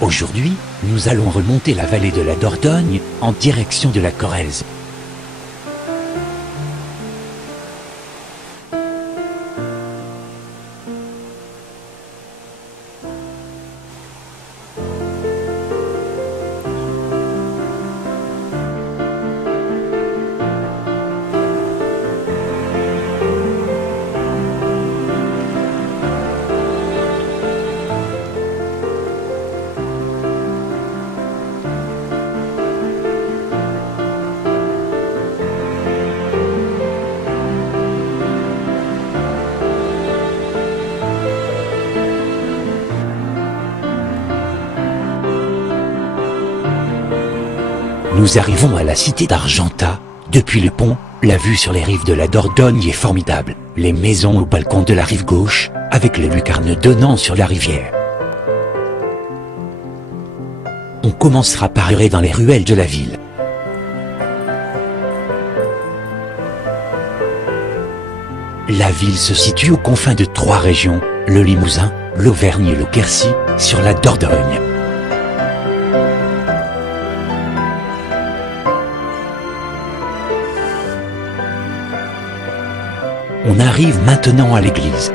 Aujourd'hui, nous allons remonter la vallée de la Dordogne, en direction de la Corrèze. Nous arrivons à la cité d'Argentat. Depuis le pont, la vue sur les rives de la Dordogne est formidable. Les maisons au balcon de la rive gauche, avec les lucarnes donnant sur la rivière. On commencera par errer dans les ruelles de la ville. La ville se situe aux confins de 3 régions, le Limousin, l'Auvergne et le Quercy, sur la Dordogne. On arrive maintenant à l'église.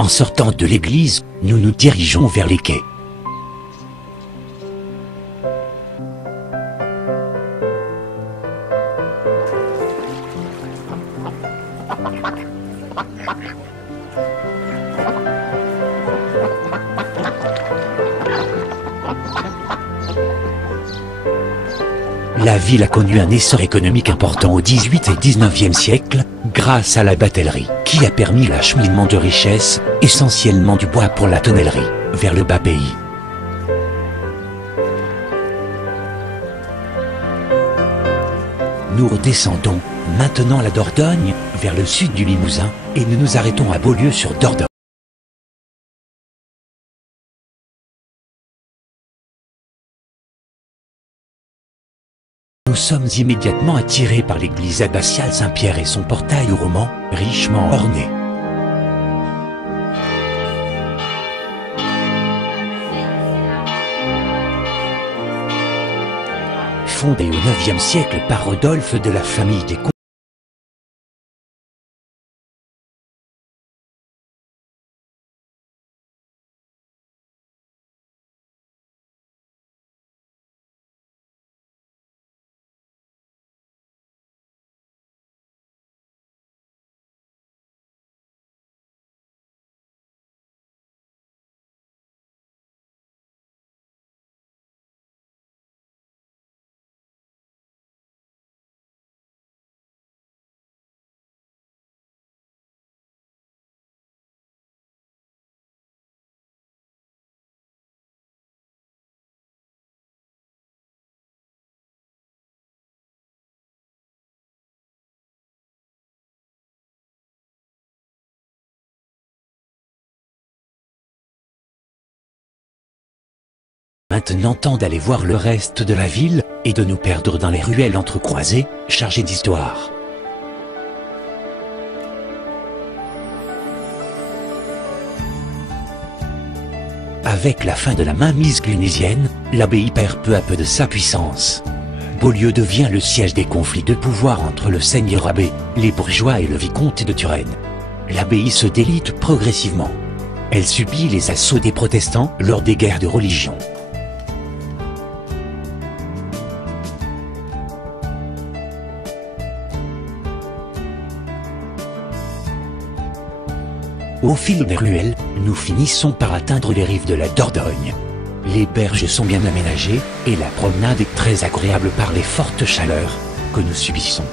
En sortant de l'église, nous nous dirigeons vers les quais. La ville a connu un essor économique important au XVIIIe et XIXe siècle, grâce à la batellerie, qui a permis l'acheminement de richesses, essentiellement du bois pour la tonnellerie, vers le bas pays. Nous redescendons, maintenant la Dordogne, vers le sud du Limousin, et nous nous arrêtons à Beaulieu sur Dordogne. Nous sommes immédiatement attirés par l'église abbatiale Saint-Pierre et son portail roman, richement orné. Fondée au IXe siècle par Rodolphe de la famille des Comtes. Maintenant temps d'aller voir le reste de la ville, et de nous perdre dans les ruelles entrecroisées, chargées d'histoire. Avec la fin de la mainmise clunisienne, l'abbaye perd peu à peu de sa puissance. Beaulieu devient le siège des conflits de pouvoir entre le seigneur abbé, les bourgeois et le vicomte de Turenne. L'abbaye se délite progressivement. Elle subit les assauts des protestants lors des guerres de religion. Au fil des ruelles, nous finissons par atteindre les rives de la Dordogne. Les berges sont bien aménagées, et la promenade est très agréable par les fortes chaleurs que nous subissons.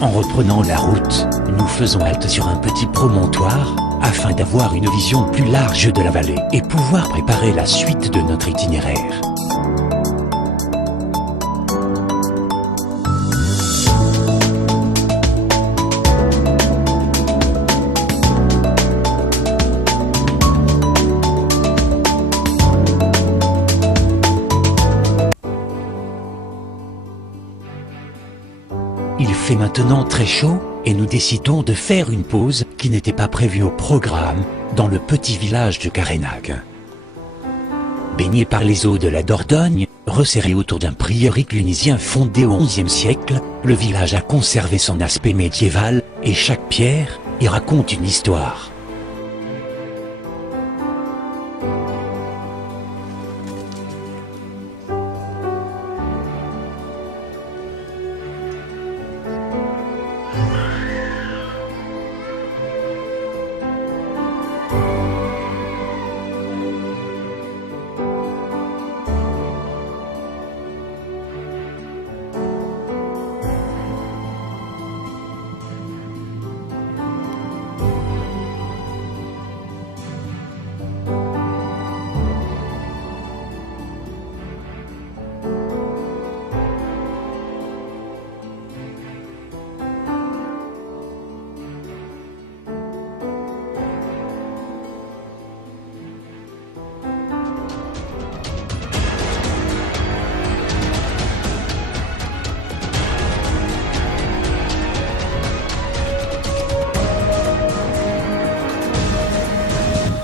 En reprenant la route, nous faisons halte sur un petit promontoire, afin d'avoir une vision plus large de la vallée et pouvoir préparer la suite de notre itinéraire. Il fait maintenant très chaud et nous décidons de faire une pause qui n'était pas prévue au programme dans le petit village de Carénag. Baigné par les eaux de la Dordogne, resserré autour d'un prieuré clunisien fondé au XIe siècle, le village a conservé son aspect médiéval et chaque pierre y raconte une histoire.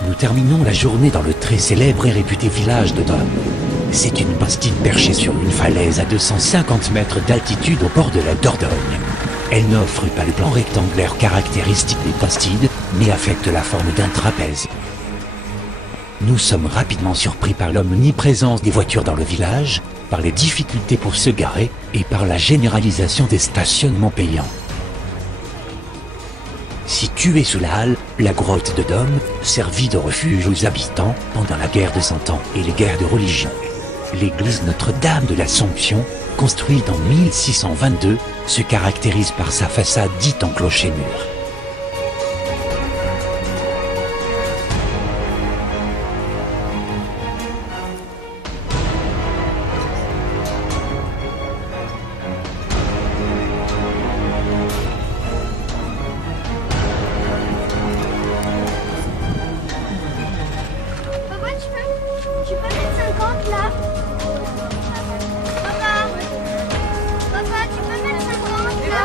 Nous terminons la journée dans le très célèbre et réputé village de Dom. C'est une bastide perchée sur une falaise à 250 mètres d'altitude au bord de la Dordogne. Elle n'offre pas le plan rectangulaire caractéristique des bastides, mais affecte la forme d'un trapèze. Nous sommes rapidement surpris par l'omniprésence des voitures dans le village, par les difficultés pour se garer et par la généralisation des stationnements payants. Située sous la halle, la grotte de Dom servit de refuge aux habitants pendant la guerre de Cent Ans et les guerres de religion. L'église Notre-Dame de l'Assomption, construite en 1622, se caractérise par sa façade dite en clocher-mur. Tu peux mettre 50 là? Papa, tu peux mettre 50 là?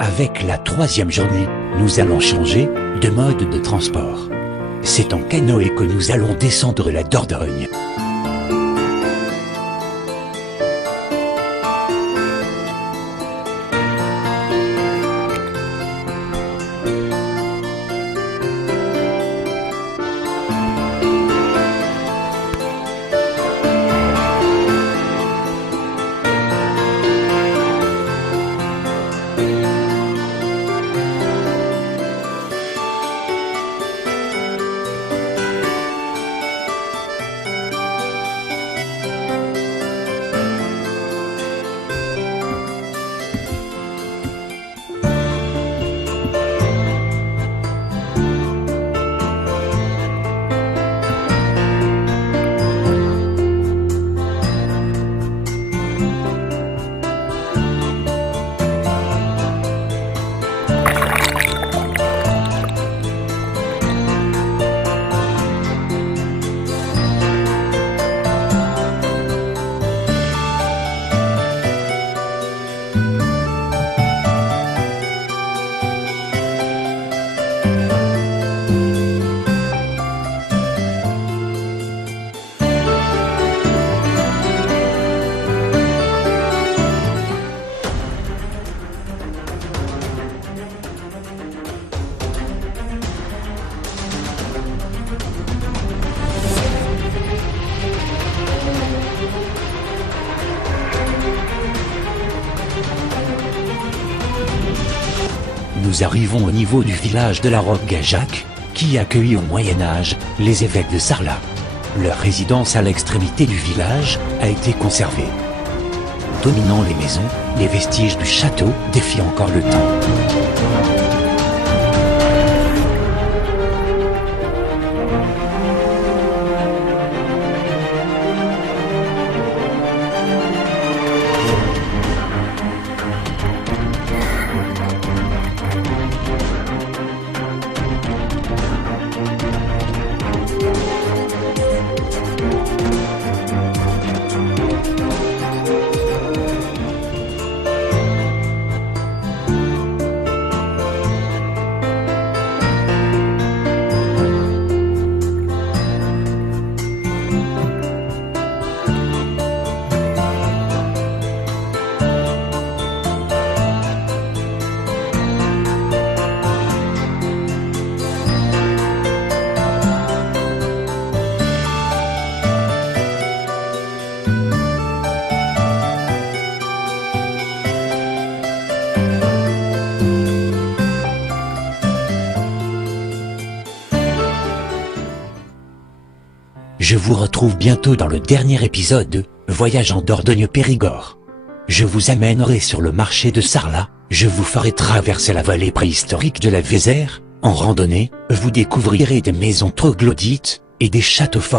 Avec la troisième journée, nous allons changer de mode de transport. C'est en canoë que nous allons descendre la Dordogne. Nous arrivons au niveau du village de la Roque-Gajac, qui accueillit au Moyen-Âge les évêques de Sarlat. Leur résidence à l'extrémité du village a été conservée. Dominant les maisons, les vestiges du château défient encore le temps. Je vous retrouve bientôt dans le dernier épisode de Voyage en Dordogne-Périgord. Je vous amènerai sur le marché de Sarlat, je vous ferai traverser la vallée préhistorique de la Vézère. En randonnée, vous découvrirez des maisons troglodytes et des châteaux forts.